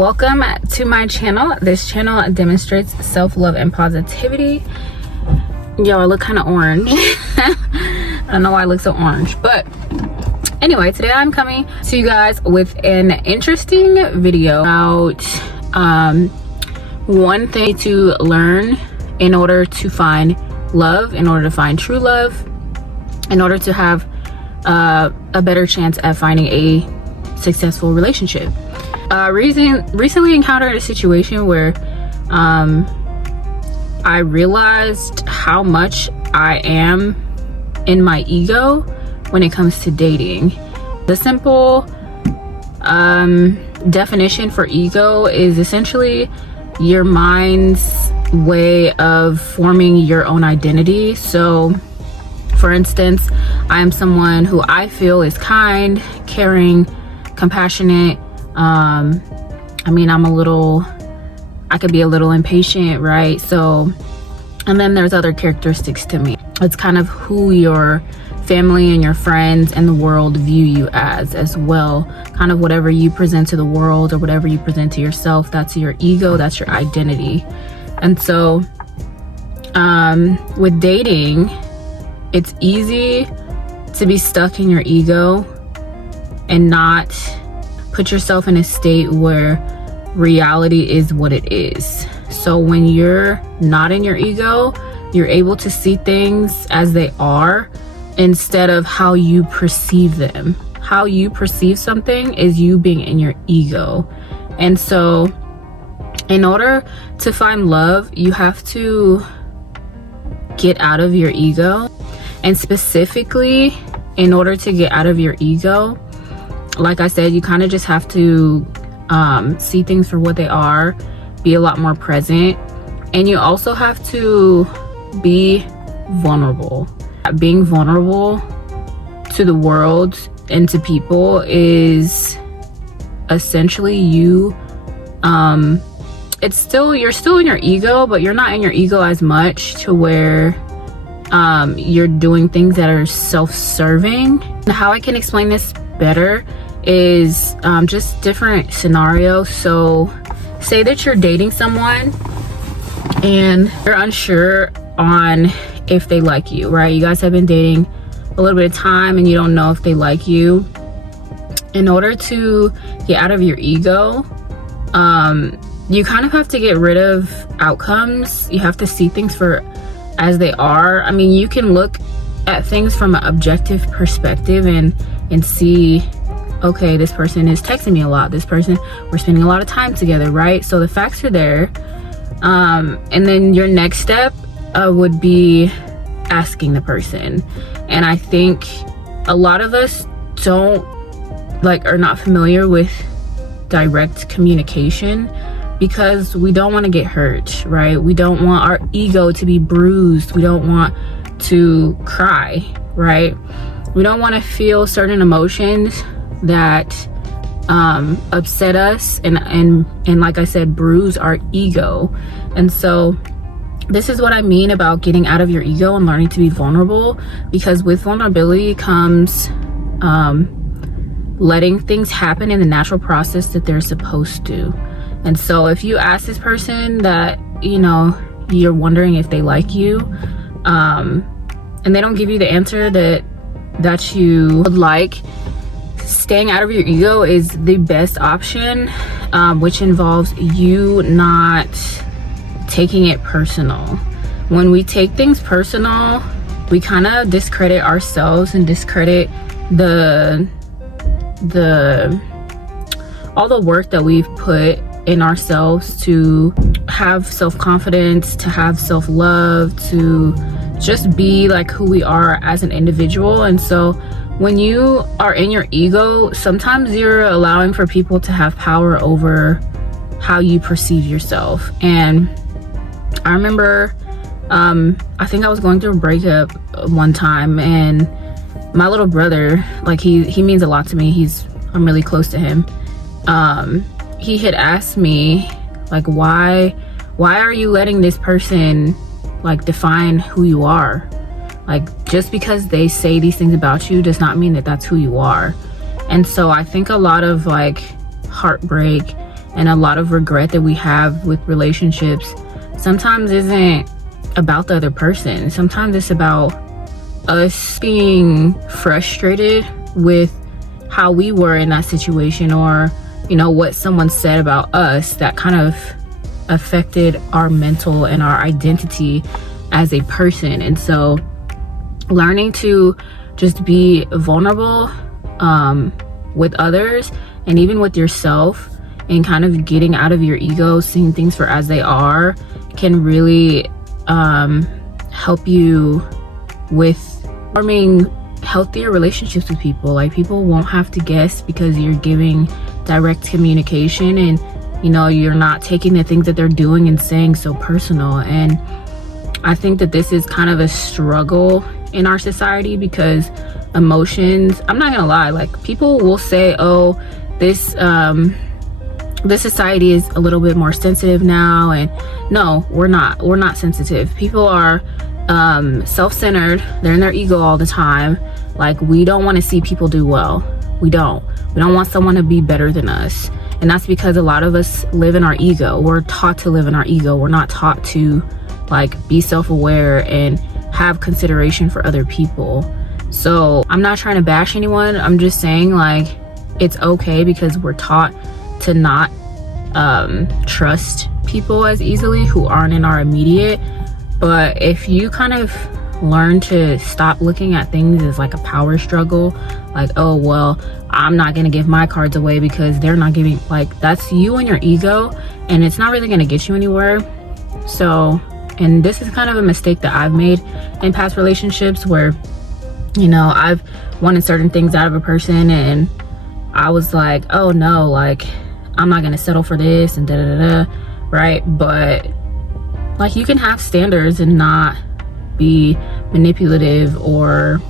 Welcome to my channel. This channel demonstrates self-love and positivity. Yo, I look kind of orange. I don't know why I look so orange, but anyway, today I'm coming to you guys with an interesting video about one thing to learn in order to find love, in order to find true love, in order to have a better chance at finding a successful relationship. Recently encountered a situation where I realized how much I am in my ego when it comes to dating. The simple definition for ego is essentially your mind's way of forming your own identity. So for instance, I am someone who I feel is kind, caring, compassionate. I could be a little impatient, right? So, and then there's other characteristics to me. It's kind of who your family and your friends and the world view you as well. Kind of whatever you present to the world or whatever you present to yourself, that's your ego, that's your identity. And so, with dating, it's easy to be stuck in your ego and not put yourself in a state where reality is what it is. So when you're not in your ego, you're able to see things as they are instead of how you perceive them. How you perceive something is you being in your ego. And so in order to find love, you have to get out of your ego. And specifically, in order to get out of your ego, like I said, you kind of just have to see things for what they are, be a lot more present, and you also have to be vulnerable. Being vulnerable to the world and to people is essentially you. You're still in your ego, but you're not in your ego as much to where you're doing things that are self-serving. How I can explain this better is just different scenarios. So say that you're dating someone and you're unsure on if they like you, right? You guys have been dating a little bit of time and you don't know if they like you. In order to get out of your ego, you kind of have to get rid of outcomes. You have to see things for as they are. I mean, you can look at things from an objective perspective and see, okay, this person is texting me a lot, this person, we're spending a lot of time together, right? So the facts are there. And then your next step would be asking the person. And I think a lot of us are not familiar with direct communication because we don't want to get hurt, right? We don't want our ego to be bruised. We don't want to cry, right? We don't want to feel certain emotions that upset us and like I said, bruise our ego. And so this is what I mean about getting out of your ego and learning to be vulnerable, because with vulnerability comes letting things happen in the natural process that they're supposed to. And so if you ask this person that, you know, you're wondering if they like you, and they don't give you the answer that you would like, staying out of your ego is the best option, which involves you not taking it personal. When we take things personal, we kind of discredit ourselves and discredit all the work that we've put in ourselves to have self-confidence, to have self-love, to just be like who we are as an individual. And so when you are in your ego, sometimes you're allowing for people to have power over how you perceive yourself. And I remember, I think I was going through a breakup one time, and my little brother, like he means a lot to me. I'm really close to him. He had asked me, like, why are you letting this person like define who you are? Like, just because they say these things about you does not mean that that's who you are. And so I think a lot of like heartbreak and a lot of regret that we have with relationships sometimes isn't about the other person. Sometimes it's about us being frustrated with how we were in that situation, or what someone said about us that kind of affected our mental and our identity as a person. And so learning to just be vulnerable with others and even with yourself, and kind of getting out of your ego, seeing things for as they are, can really help you with forming healthier relationships with people. Like, people won't have to guess because you're giving direct communication, and you're not taking the things that they're doing and saying so personal. And I think that this is kind of a struggle in our society, because emotions, I'm not gonna lie, like, people will say, oh, this society is a little bit more sensitive now, and no, we're not sensitive. People are self-centered. They're in their ego all the time. Like, we don't want to see people do well. We don't want someone to be better than us. And that's because a lot of us live in our ego. We're taught to live in our ego. We're not taught to be self-aware and have consideration for other people. So I'm not trying to bash anyone. I'm just saying, it's okay, because we're taught to not trust people as easily who aren't in our immediate. But if you kind of learn to stop looking at things as like a power struggle, like, oh, well, I'm not going to give my cards away because they're not giving, that's you and your ego, and it's not really going to get you anywhere. So, and this is kind of a mistake that I've made in past relationships, where I've wanted certain things out of a person, and I was like, oh no, I'm not going to settle for this, and right? But you can have standards and not be manipulative, or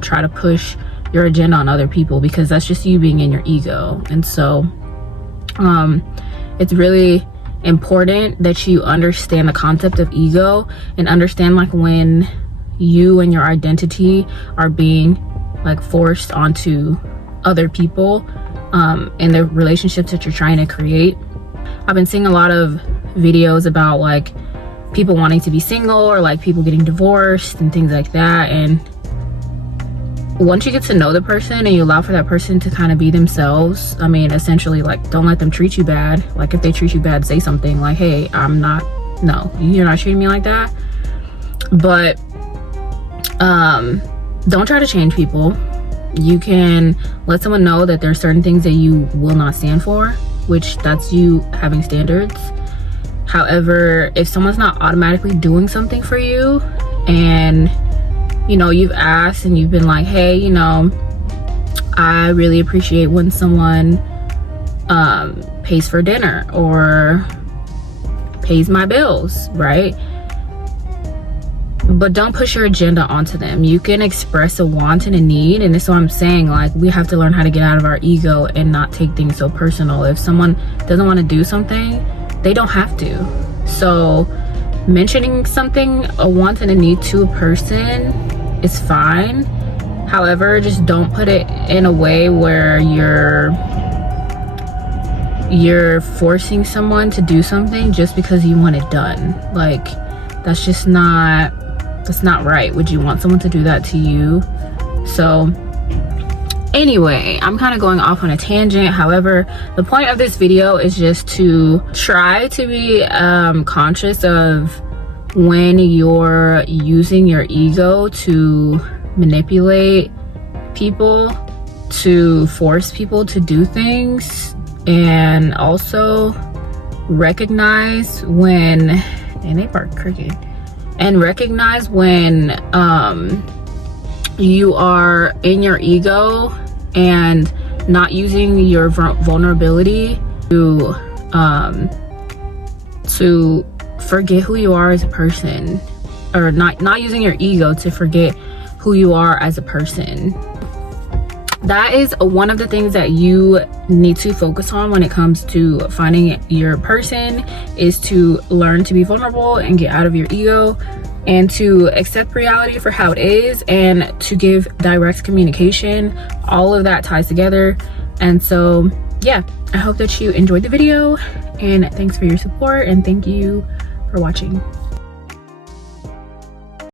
try to push your agenda on other people, because that's just you being in your ego. And so it's really important that you understand the concept of ego, and understand when you and your identity are being forced onto other people in the relationships that you're trying to create. I've been seeing a lot of videos about people wanting to be single, or people getting divorced and things like that. And once you get to know the person and you allow for that person to kind of be themselves, I mean, essentially, don't let them treat you bad. If they treat you bad, say something like, hey, no, you're not treating me like that. But don't try to change people. You can let someone know that there are certain things that you will not stand for, which that's you having standards. However, if someone's not automatically doing something for you, and you've asked and you've been like, hey, I really appreciate when someone pays for dinner or pays my bills, right? But don't push your agenda onto them. You can express a want and a need, and this is what I'm saying, we have to learn how to get out of our ego and not take things so personal. If someone doesn't want to do something, they don't have to. So mentioning something, a want and a need, to a person is fine. However, just don't put it in a way where you're forcing someone to do something just because you want it done. That's not right. Would you want someone to do that to you? So anyway, I'm kind of going off on a tangent. However, the point of this video is just to try to be conscious of when you're using your ego to manipulate people, to force people to do things, and also recognize when, and they bark crooked, and recognize when you are in your ego and not using your vulnerability to forget who you are as a person, or not using your ego to forget who you are as a person. That is one of the things that you need to focus on when it comes to finding your person, is to learn to be vulnerable and get out of your ego, and to accept reality for how it is, and to give direct communication. All of that ties together. And so yeah, I hope that you enjoyed the video, and thanks for your support, and thank you for watching.